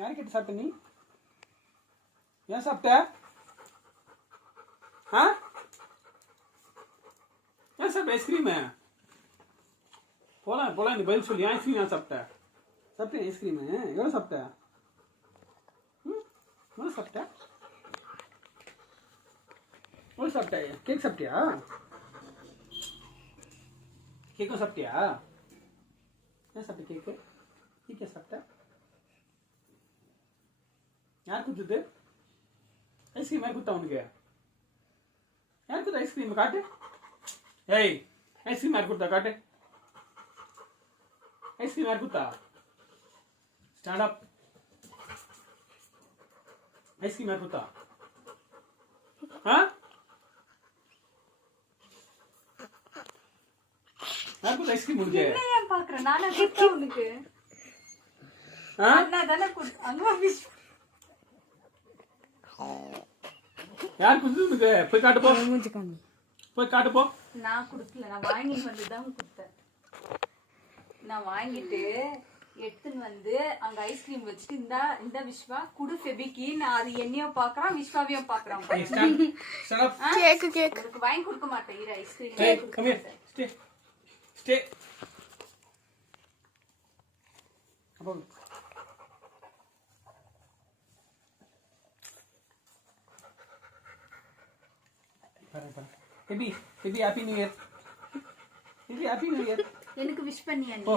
யார்கிட்ட சாப்பிட்ட நீ? ஏன் சாப்பிட்ட? ஆ ஏன் சாப்பிட்ட ஐஸ்கிரீமு? போலாம் நீ பதில் சொல்லி ஐஸ்கிரீம் ஏன் சாப்பிட்ட? சாப்பிட்டேன் ஐஸ்கிரீமு. எவ்வளோ சாப்பிட்ட? எவ்வளோ சாப்பிட்ட? எவ்வளோ சாப்பிட்ட? கேக் சாப்பிட்டியா? கேக்கும் சாப்பிட்டியா? ஏன் சாப்பிட்ட கேக்கு? கேக்கே சாப்பிட்ட? யார் கொடுத்தது ஐஸ்கிரீம்? யார் கொடுத்தா உனக்கு? யார் கொடுத்தா ஐஸ்கிரீம்? காட்டு. ஏய், ஐஸ்கிரீம் யார் கொடுத்தா? காட்டு. ஐஸ்கிரீம் யார் கொடுத்தா? Stand up. ஐஸ்கிரீம் யார் கொடுத்தா? யார் கொடுத்தா ஐஸ்கிரீம் உனக்கு? ஏன் பாக்குறேன்? நானே கொடுத்தேன் உனக்கு. அண்ணா தானே அங்க விஷ். யார் கொடுத்தது உனக்கு? போய் காட்டு போ. போய் காட்டு போ. நான் கொடுக்கல, நான் வாங்கிட்டு வந்து தான் கொடுத்தேன். நான் வாங்கிட்டு எடுத்துன்னு வந்து அங்க ஐஸ்கிரீம் வச்சுட்டு இந்த விஸ்வா குடு ஃபெபிக்கு. நான் அது என்னையும் பாக்குறான் விஸ்வாவையும் பாக்குறான். உனக்கு வாங்கி கொடுக்க மாட்டேன் இரு ஐஸ்கிரீம். ஸ்டே. அப்போ baby happy new year. Baby happy new year. எனக்கு விஷ் பண்ணியா நீ? போ